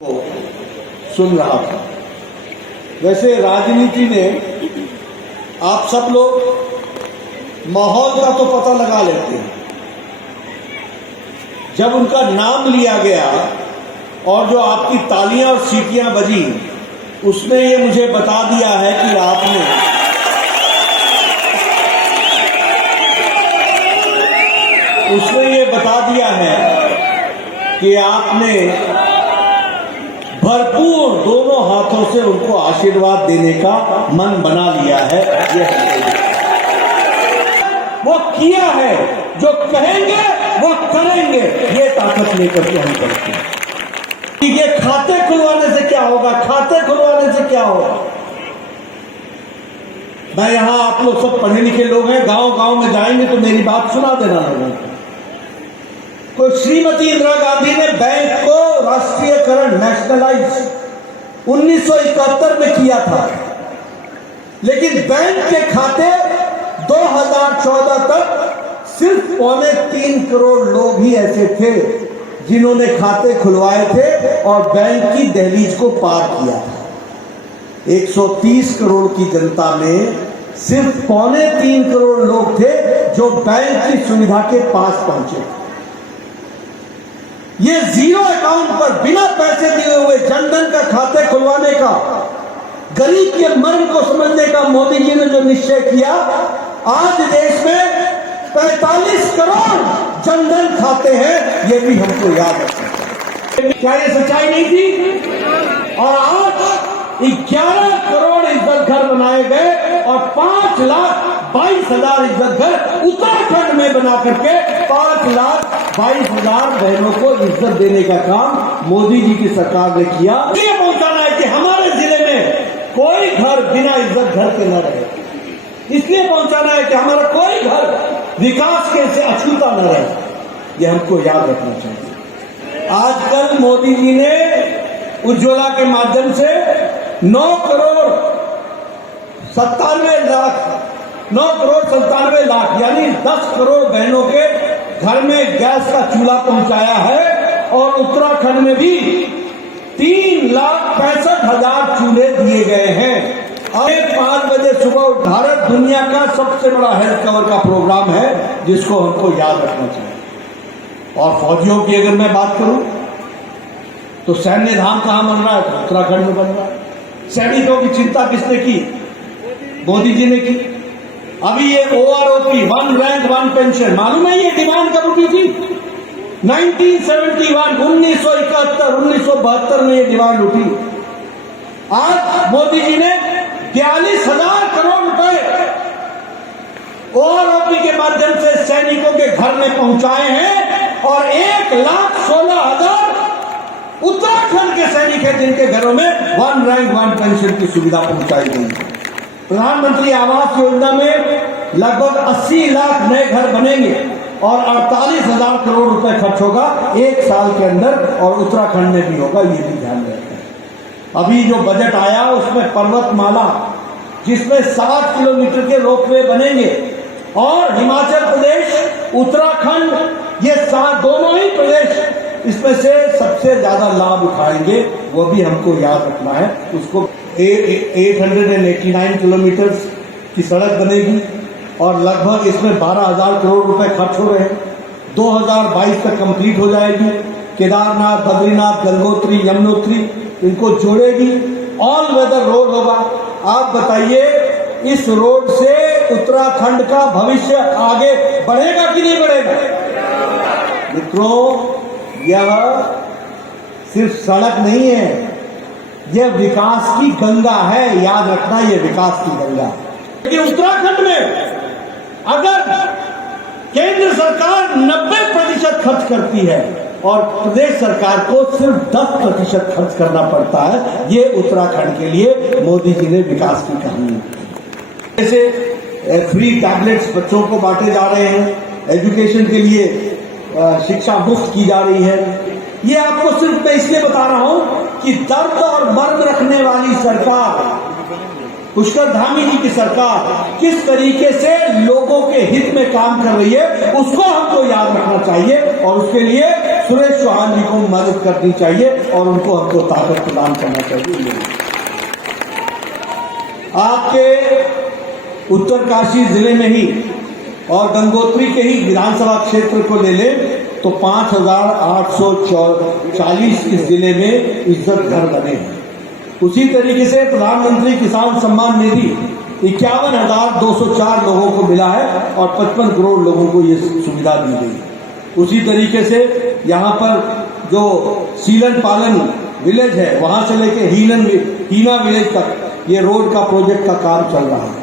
को सुन रहा था। वैसे राजनीति में आप सब लोग माहौल का तो पता लगा लेते हैं। जब उनका नाम लिया गया और जो आपकी तालियां और सीटियां बजी, उसने ये मुझे बता दिया है कि आपने भरपूर दोनों हाथों से उनको आशीर्वाद देने का मन बना लिया है। वो किया है, जो कहेंगे वो करेंगे, ये ताकत लेकर के हम करते हैं। ये खाते खुलवाने से क्या होगा? खाते खुलवाने से क्या होगा? मैं यहां आप लोग सब पढ़े लिखे लोग हैं, गांव गांव में जाएंगे तो मेरी बात सुना देना लोगों को। तो श्रीमती इंदिरा गांधी ने बैंक को राष्ट्रीयकरण, नेशनलाइज 1971 में किया था, लेकिन बैंक के खाते 2014 तक सिर्फ 3.25 करोड़ लोग ही ऐसे थे जिन्होंने खाते खुलवाए थे और बैंक की दहलीज को पार किया था। 130 करोड़ की जनता में सिर्फ 3.25 करोड़ लोग थे जो बैंक की सुविधा के पास पहुंचे। ये जीरो अकाउंट पर बिना पैसे दिए हुए जनधन का खाते खुलवाने का, गरीब के मर्म को समझने का मोदी जी ने जो निश्चय किया, आज देश में 45 करोड़ जनधन खाते हैं, ये भी हमको याद रखना चाहिए। क्या ये सच्चाई नहीं थी? और आज 11 करोड़ इज्जत घर बनाए गए और 5,22,000 इज्जत घर उत्तराखंड में बना करके 5,22,000 बहनों को इज्जत देने का काम मोदी जी की सरकार ने किया। ये पहुंचाना है कि हमारे जिले में कोई घर बिना इज्जत घर के न रहे, इसलिए पहुंचाना है कि हमारा कोई घर विकास के से अछूता न रहे। ये हमको याद रखना चाहिए। आजकल मोदी जी ने उज्ज्वला के माध्यम से 9 करोड़ 97 लाख यानी 10 करोड़ बहनों के घर में गैस का चूल्हा पहुंचाया है और उत्तराखंड में भी 3,65,000 चूल्हे दिए गए हैं। अब 5 बजे सुबह भारत दुनिया का सबसे बड़ा हेल्थ कवर का प्रोग्राम है, जिसको हमको याद रखना चाहिए। और फौजियों की अगर मैं बात करूं तो सैन्य धाम कहां बन रहा है? तो उत्तराखंड में बन रहा है। सैनिकों की चिंता किसने की? मोदी जी ने की। अभी ये OROP, 1 रैंक 1 पेंशन, मालूम है ये डिमांड कब उठी थी? 1971, 1972 में ये डिमांड उठी। आज मोदी जी ने 42,000 करोड़ रुपए OROP के माध्यम से सैनिकों के घर में पहुंचाए हैं और 1,16,000 उत्तराखंड के सैनिक हैं जिनके घरों में 1 रैंक 1 पेंशन की सुविधा पहुंचाई गई है। प्रधानमंत्री आवास योजना में लगभग 80 लाख नए घर बनेंगे और 48,000 करोड़ रुपए खर्च होगा 1 साल के अंदर, और उत्तराखंड में भी होगा, ये भी ध्यान रखें। अभी जो बजट आया उसमें पर्वतमाला, जिसमें 60 किलोमीटर के रोपवे बनेंगे, और हिमाचल प्रदेश, उत्तराखंड, ये दोनों ही प्रदेश इसमें से सबसे ज्यादा लाभ उठाएंगे। वो भी हमको याद रखना है। उसको 889 किलोमीटर की सड़क बनेगी और लगभग इसमें 12,000 करोड़ रुपए खर्च हो रहे हैं। 2022 तक कंप्लीट हो जाएगी। केदारनाथ, बद्रीनाथ, गंगोत्री, यमुनोत्री, इनको जोड़ेगी। ऑल वेदर रोड होगा। आप बताइए, इस रोड से उत्तराखंड का भविष्य आगे बढ़ेगा कि नहीं बढ़ेगा? मित्रों, यह सिर्फ सड़क नहीं है, यह विकास की गंगा है। याद रखना, यह विकास की गंगा। लेकिन उत्तराखंड में अगर केंद्र सरकार 90% खर्च करती है और प्रदेश सरकार को सिर्फ 10% खर्च करना पड़ता है, ये उत्तराखंड के लिए मोदी जी ने विकास की कहानी। जैसे फ्री टैबलेट्स बच्चों को बांटे जा रहे हैं, एजुकेशन के लिए शिक्षा मुफ्त की जा रही है। ये आपको सिर्फ मैं इसलिए बता रहा हूं कि दर्द और मर्म रखने वाली सरकार, पुष्कर धामी जी की सरकार किस तरीके से लोगों के हित में काम कर रही है, उसको हमको याद रखना चाहिए। और उसके लिए सुरेश चौहान जी को मदद करनी चाहिए और उनको हमको ताकत प्रदान करना चाहिए। आपके उत्तरकाशी जिले में ही और गंगोत्री के ही विधानसभा क्षेत्र को ले ले तो 5,840 इस जिले में इज्जत घर बने हैं। उसी तरीके से प्रधानमंत्री किसान सम्मान निधि 51,204 लोगों को मिला है और 55 करोड़ लोगों को ये सुविधा दी गई। उसी तरीके से यहाँ पर जो सीलन पालन विलेज है वहां से लेके हीना विलेज तक ये रोड का प्रोजेक्ट का काम चल रहा है।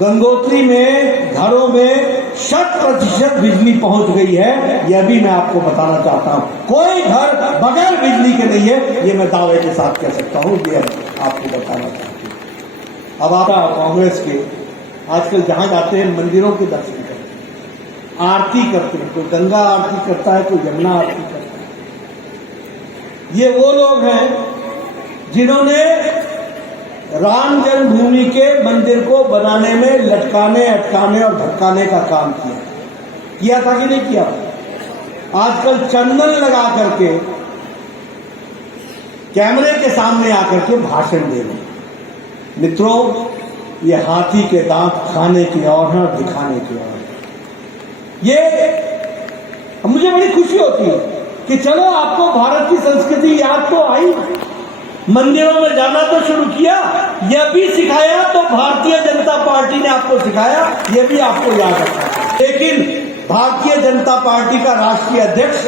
गंगोत्री में घरों में 100% बिजली पहुंच गई है, यह भी मैं आपको बताना चाहता हूं। कोई घर बगैर बिजली के नहीं है, ये मैं दावे के साथ कह सकता हूं, ये आपको बताना चाहता हूं। अब आप कांग्रेस के आजकल जहां जाते हैं मंदिरों के दर्शन करते हैं, आरती करते हैं, कोई गंगा आरती करता है, कोई यमुना आरती करता है। ये वो लोग हैं जिन्होंने राम जन्मभूमि के मंदिर को बनाने में लटकाने, अटकाने और धक्काने का काम किया था कि नहीं किया? आजकल चंदन लगा करके कैमरे के सामने आकर के भाषण दे रहे। मित्रों, ये हाथी के दांत खाने की और है, दिखाने की और। ये मुझे बड़ी खुशी होती है कि चलो आपको भारत की संस्कृति याद तो आई, मंदिरों में जाना तो शुरू किया, यह भी सिखाया तो भारतीय जनता पार्टी ने आपको सिखाया, यह भी आपको याद रखना। लेकिन भारतीय जनता पार्टी का राष्ट्रीय अध्यक्ष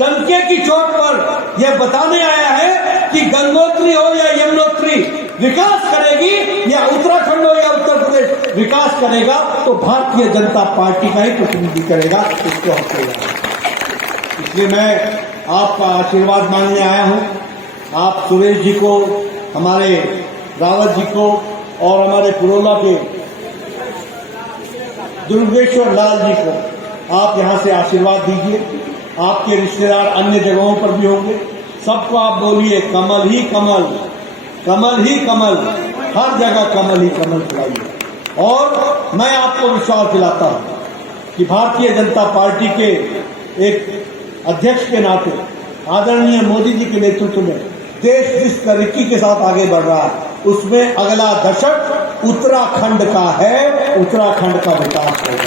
डंके की चोट पर यह बताने आया है कि गंगोत्री हो या यमुनोत्री विकास करेगी, या उत्तराखंड हो या उत्तर प्रदेश विकास करेगा तो भारतीय जनता पार्टी का ही प्रतिनिधि करेगा। इसको हमको याद। इसलिए मैं आपका आशीर्वाद मांगने आया हूं। आप सुरेश जी को, हमारे रावत जी को और हमारे पुरोला के दुर्गेश्वर लाल जी को आप यहां से आशीर्वाद दीजिए। आपके रिश्तेदार अन्य जगहों पर भी होंगे, सबको आप बोलिए कमल ही कमल, कमल ही कमल, हर जगह कमल ही कमल फैलाइए। और मैं आपको विश्वास दिलाता हूं कि भारतीय जनता पार्टी के एक अध्यक्ष के नाते आदरणीय मोदी जी के नेतृत्व में देश जिस तरक्की के साथ आगे बढ़ रहा है, उसमें अगला दशक उत्तराखंड का है, उत्तराखंड का विकास होगा।